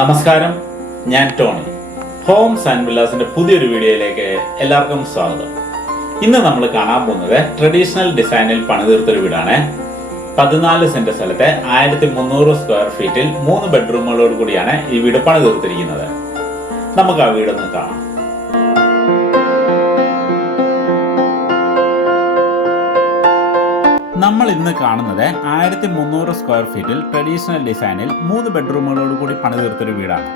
നമസ്കാരം ഞാൻ Tony. Holmes and വില്ലാസിന്റെ പുതിയൊരു വീഡിയോയിലേക്ക് എല്ലാവർക്കും സ്വാഗതം. ഇന്ന് നമ്മൾ കാണാൻ പോകുന്നത് ട്രഡീഷണൽ ഡിസൈനിൽ പണിതീർത്തൊരു വീടാണ്. പതിനാല് സെന്റ് സ്ഥലത്തെ ആയിരത്തി മുന്നൂറ് സ്ക്വയർ ഫീറ്റിൽ മൂന്ന് ബെഡ്റൂമുകളോട് കൂടിയാണ് ഈ വീട് പണിതീർത്തിരിക്കുന്നത്. നമുക്ക് ആ വീടൊന്ന് കാണാം. നമ്മൾ ഇന്ന് കാണുന്നത് ആയിരത്തി മുന്നൂറ് സ്ക്വയർ ഫീറ്റിൽ ട്രഡീഷണൽ ഡിസൈനിൽ മൂന്ന് ബെഡ്റൂമുകളോട് കൂടി പണിതീർത്തൊരു വീടാണ്.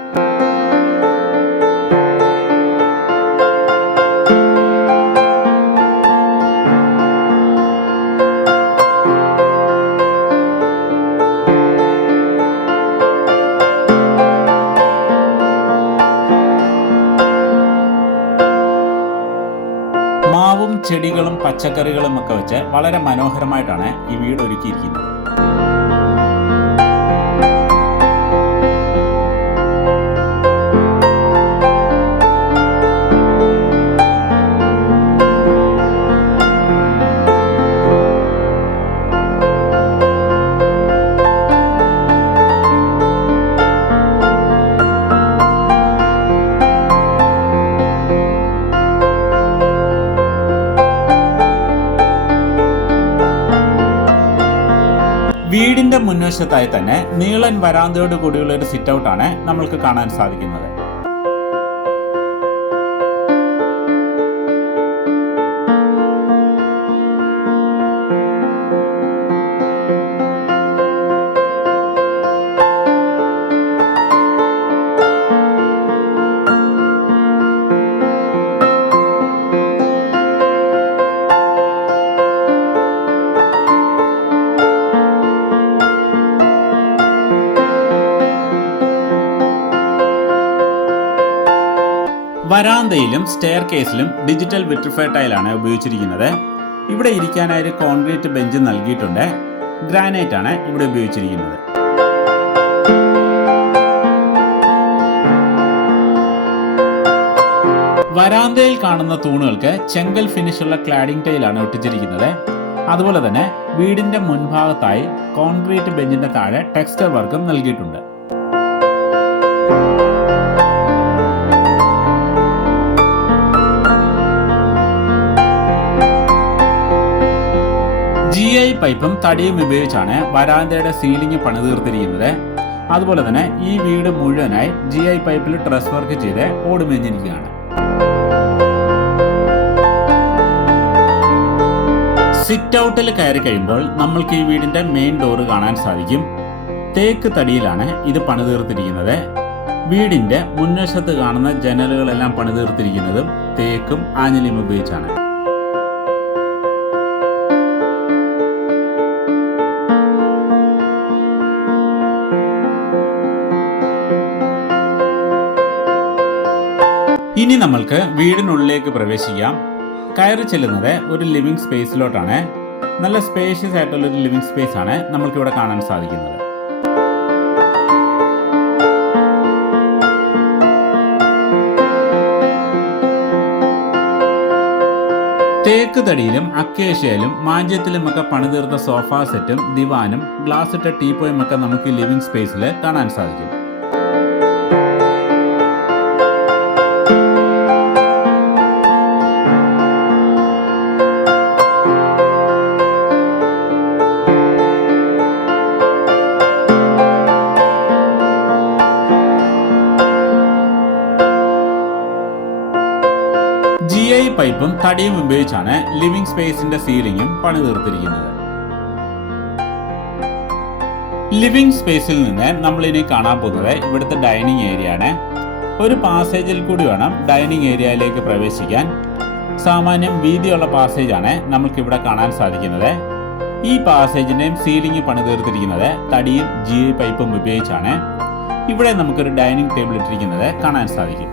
ചെടികളും പച്ചക്കറികളും ഒക്കെ വെച്ച് വളരെ മനോഹരമായിട്ടാണ് ഈ വീട് ഒരുക്കിയിരിക്കുന്നത്. വീടിന്റെ മുൻവശത്തായി തന്നെ നീളൻ വരാന്തയോട് കൂടിയുള്ള ഒരു സിറ്റ് ഔട്ടാണ് നമ്മൾക്ക് കാണാൻ സാധിക്കുന്നത്. വരാന്തയിലും സ്റ്റെയർ കേസിലും ഡിജിറ്റൽ വിട്രിഫൈ ടൈലാണ് ഉപയോഗിച്ചിരിക്കുന്നത്. ഇവിടെ ഇരിക്കാനായി കോൺക്രീറ്റ് ബെഞ്ച് നൽകിയിട്ടുണ്ട്. ഗ്രാനൈറ്റ് ആണ് ഇവിടെ ഉപയോഗിച്ചിരിക്കുന്നത്. വരാന്തയിൽ കാണുന്ന തൂണുകൾക്ക് ചെങ്കൽ ഫിനിഷുള്ള ക്ലാഡിംഗ് ടൈലാണ് ഒട്ടിച്ചിരിക്കുന്നത്. അതുപോലെ തന്നെ വീടിന്റെ മുൻഭാഗത്തായി കോൺക്രീറ്റ് ബെഞ്ചിന്റെ താഴെ ടെക്സ്റ്റർ വർക്കും നൽകിയിട്ടുണ്ട്. പൈപ്പും തടിയും ഉപയോഗിച്ചാണ് വരാന്തയുടെ സീലിംഗ് പണിതീർത്തിരിക്കുന്നത് അതുപോലെ തന്നെ ഈ വീട് മുഴുവനായി ജി ഐ പൈപ്പിൽ ട്രസ് വർക്ക് ചെയ്ത് ഓടുമെഞ്ഞിരിക്കുകയാണ് സിറ്റ് ഔട്ടിൽ കയറി കഴിയുമ്പോൾ നമ്മൾക്ക് ഈ വീടിന്റെ മെയിൻ ഡോറ് കാണാൻ സാധിക്കും. തേക്ക് തടിയിലാണ് ഇത് പണിതീർത്തിരിക്കുന്നത് വീടിന്റെ മുൻവശത്ത് കാണുന്ന ജനലുകളെല്ലാം പണിതീർത്തിരിക്കുന്നതും തേക്കും ആഞ്ഞിലിയും ഉപയോഗിച്ചാണ്. നമ്മൾക്ക് വീടിനുള്ളിലേക്ക് പ്രവേശിക്കാം. കയറി ചെല്ലുന്നത് ഒരു ലിവിംഗ് സ്പേസിലോട്ടാണ്. നല്ല സ്പേഷ്യസ് ആയിട്ടുള്ള ഒരു ലിവിംഗ് സ്പേസ് ആണ് നമ്മൾക്ക് ഇവിടെ കാണാൻ സാധിക്കുന്നത്. തേക്ക് തടിയിലും അക്കേഷ്യയിലും മാഞ്ചത്തിലും ഒക്കെ പണിതീർത്ത സോഫ സെറ്റും ദിവാനും ഗ്ലാസ് ഇട്ട ടീപ്പോയും ഒക്കെ നമുക്ക് ലിവിംഗ് സ്പേസിൽ കാണാൻ സാധിക്കും. പൈപ്പും തടിയും ഉപയോഗിച്ചാണ് ലിവിംഗ് സ്പേസിന്റെ സീലിംഗും പണി തീർത്തിരിക്കുന്നത്. ലിവിംഗ് സ്പേസിൽ നിന്ന് നമ്മൾ ഇനി കാണാൻ പോകുന്നത് ഇവിടുത്തെ ഡൈനിങ് ഏരിയ ആണ് ഒരു പാസേജിൽ കൂടി വേണം ഡൈനിങ് ഏരിയയിലേക്ക് പ്രവേശിക്കാൻ. സാമാന്യം വീതിയുള്ള പാസേജ് ആണ് നമുക്ക് ഇവിടെ കാണാൻ സാധിക്കുന്നത്. ഈ പാസേജിന്റെയും സീലിംഗ് പണി തീർത്തിരിക്കുന്നത് തടിയും ജി പൈപ്പും ഉപയോഗിച്ചാണ്. ഇവിടെ നമുക്കൊരു ഡൈനിങ് ടേബിൾ ഇട്ടിരിക്കുന്നത് കാണാൻ സാധിക്കും.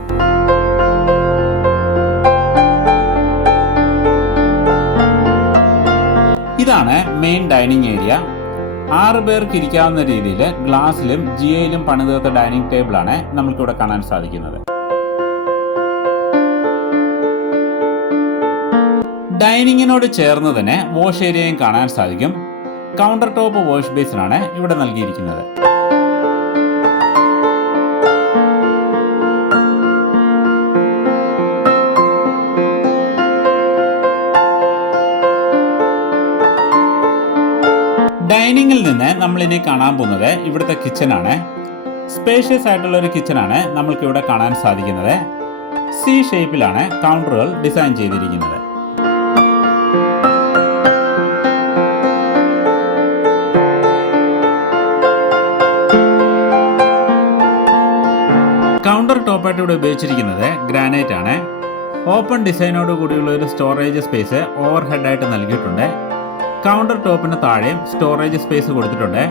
ഇതാണ് മെയിൻ ഡൈനിങ് ഏരിയ ആറ് പേർക്ക് ഇരിക്കാവുന്ന രീതിയിൽ ഗ്ലാസ്സിലും ജിയയിലും പണിതീർത്ത ഡൈനിങ് ടേബിളാണ് നമുക്കിവിടെ കാണാൻ സാധിക്കുന്നത്. ഡൈനിങ്ങിനോട് ചേർന്ന് തന്നെ വാഷ് ഏരിയയും കാണാൻ സാധിക്കും. കൗണ്ടർ ടോപ്പ് വാഷ് ബേസിനാണ് ഇവിടെ നൽകിയിരിക്കുന്നത്. ഡൈനിങ്ങിൽ നിന്ന് നമ്മൾ ഇനി കാണാൻ പോകുന്നത് ഇവിടുത്തെ കിച്ചണാണ് സ്പേഷ്യസ് ആയിട്ടുള്ള ഒരു കിച്ചണാണ് നമ്മൾക്ക് ഇവിടെ കാണാൻ സാധിക്കുന്നത്. സി ഷേപ്പിലാണ് കൗണ്ടറുകൾ ഡിസൈൻ ചെയ്തിരിക്കുന്നത്. കൗണ്ടർ ടോപ്പായിട്ട് ഇവിടെ ഉപയോഗിച്ചിരിക്കുന്നത് ഗ്രാനൈറ്റ് ആണ്. ഓപ്പൺ ഡിസൈനോട് കൂടിയുള്ള ഒരു സ്റ്റോറേജ് സ്പേസ് ഓവർ ഹെഡായിട്ട് നൽകിയിട്ടുണ്ട്. കൗണ്ടർ ടോപ്പിന് താഴെയും സ്റ്റോറേജ് സ്പേസ് കൊടുത്തിട്ടുണ്ട്.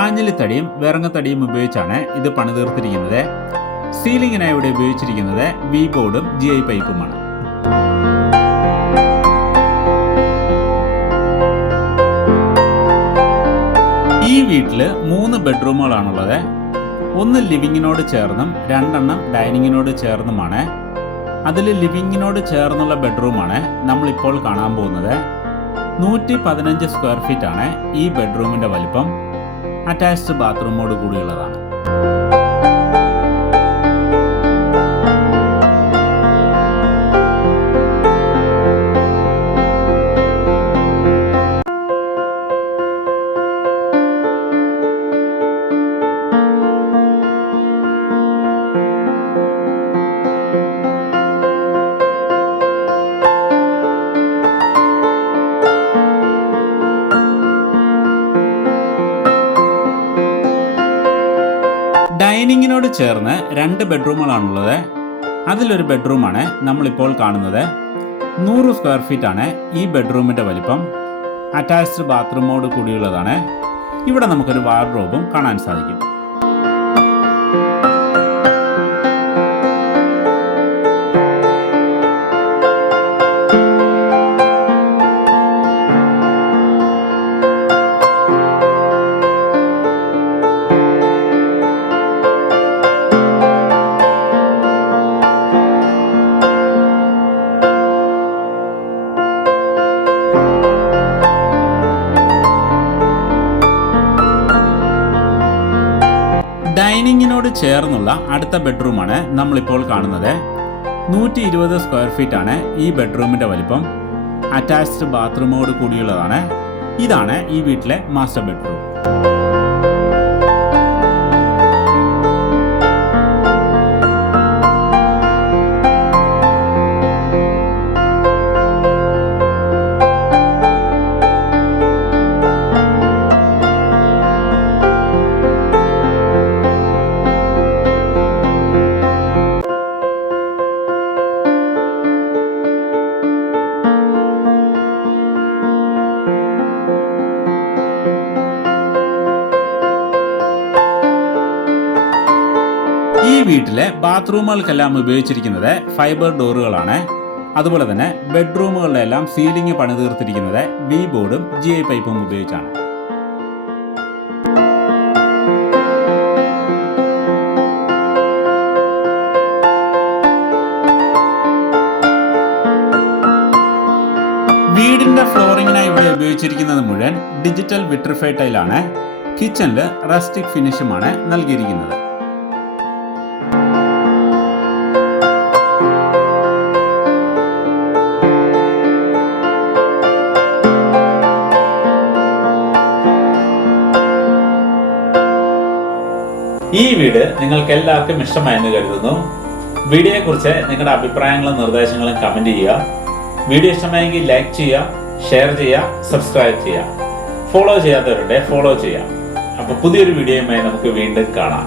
ആഞ്ഞിലിത്തടിയും വിറങ്ങത്തടിയും ഉപയോഗിച്ചാണ് ഇത് പണിതീർത്തിരിക്കുന്നത്. സീലിങ്ങിനായി ഇവിടെ ഉപയോഗിച്ചിരിക്കുന്നത് വി ബോർഡും ജി ഐ പൈപ്പുമാണ് ഈ വീട്ടിൽ മൂന്ന് ബെഡ്റൂമുകളാണുള്ളത് ഒന്ന് ലിവിങ്ങിനോട് ചേർന്നും രണ്ടെണ്ണം ഡൈനിങ്ങിനോട് ചേർന്നുമാണ്. അതിൽ ലിവിങ്ങിനോട് ചേർന്നുള്ള ബെഡ്റൂമാണ് നമ്മളിപ്പോൾ കാണാൻ പോകുന്നത്. നൂറ്റി പതിനഞ്ച് സ്ക്വയർ ആണ് ഈ ബെഡ്റൂമിന്റെ വലിപ്പം. അറ്റാച്ച്ഡ് ബാത്റൂമോട് കൂടിയുള്ളതാണ്. ഡൈനിങ്ങിനോട് ചേർന്ന് രണ്ട് ബെഡ്റൂമുകളാണുള്ളത്. അതിലൊരു ബെഡ്റൂമാണ് നമ്മളിപ്പോൾ കാണുന്നത്. നൂറ് സ്ക്വയർ ഫീറ്റ് ആണ് ഈ ബെഡ്റൂമിന്റെ വലിപ്പം. അറ്റാച്ച്ഡ് ബാത്റൂമോട് കൂടിയുള്ളതാണ്. ഇവിടെ നമുക്കൊരു വാർഡ്രോബും കാണാൻ സാധിക്കും. ഡൈനിങ്ങിനോട് ചേർന്നുള്ള അടുത്ത ബെഡ്റൂമാണ് നമ്മളിപ്പോൾ കാണുന്നത്. നൂറ്റി ഇരുപത് സ്ക്വയർ ഫീറ്റ് ആണ് ഈ ബെഡ്റൂമിന്റെ വലിപ്പം. അറ്റാച്ച്ഡ് ബാത്റൂമോട് കൂടിയുള്ളതാണ്. ഇതാണ് ഈ വീട്ടിലെ മാസ്റ്റർ ബെഡ്റൂം. വീട്ടിലെ ബാത്റൂമുകൾക്കെല്ലാം ഉപയോഗിച്ചിരിക്കുന്നത് ഫൈബർ ഡോറുകളാണ്. അതുപോലെ തന്നെ ബെഡ്റൂമുകളുടെ എല്ലാം സീലിംഗ് പണിതീർത്തിരിക്കുന്നത് വി ബോർഡും ജി ഐ പൈപ്പും ഉപയോഗിച്ചാണ്. വീടിന്റെ ഫ്ലോറിങ്ങിനായി ഇവിടെ ഉപയോഗിച്ചിരിക്കുന്നത് മുഴുവൻ ഡിജിറ്റൽ വിട്രിഫൈ ടൈലാണ്. കിച്ചണിൽ റസ്റ്റിക് ഫിനിഷുമാണ് നൽകിയിരിക്കുന്നത്. ഈ വീട് നിങ്ങൾക്ക് എല്ലാവർക്കും ഇഷ്ടമായെന്ന് കരുതുന്നു. വീഡിയോയെക്കുറിച്ച് നിങ്ങളുടെ അഭിപ്രായങ്ങളും നിർദ്ദേശങ്ങളും കമന്റ് ചെയ്യുക. വീഡിയോ ഇഷ്ടമായെങ്കിൽ ലൈക്ക് ചെയ്യുക ഷെയർ ചെയ്യുക സബ്സ്ക്രൈബ് ചെയ്യുക. ഫോളോ ചെയ്യാത്തവരുടെ ഫോളോ ചെയ്യുക. അപ്പോൾ പുതിയൊരു വീഡിയോയുമായി നമുക്ക് വീണ്ടും കാണാം.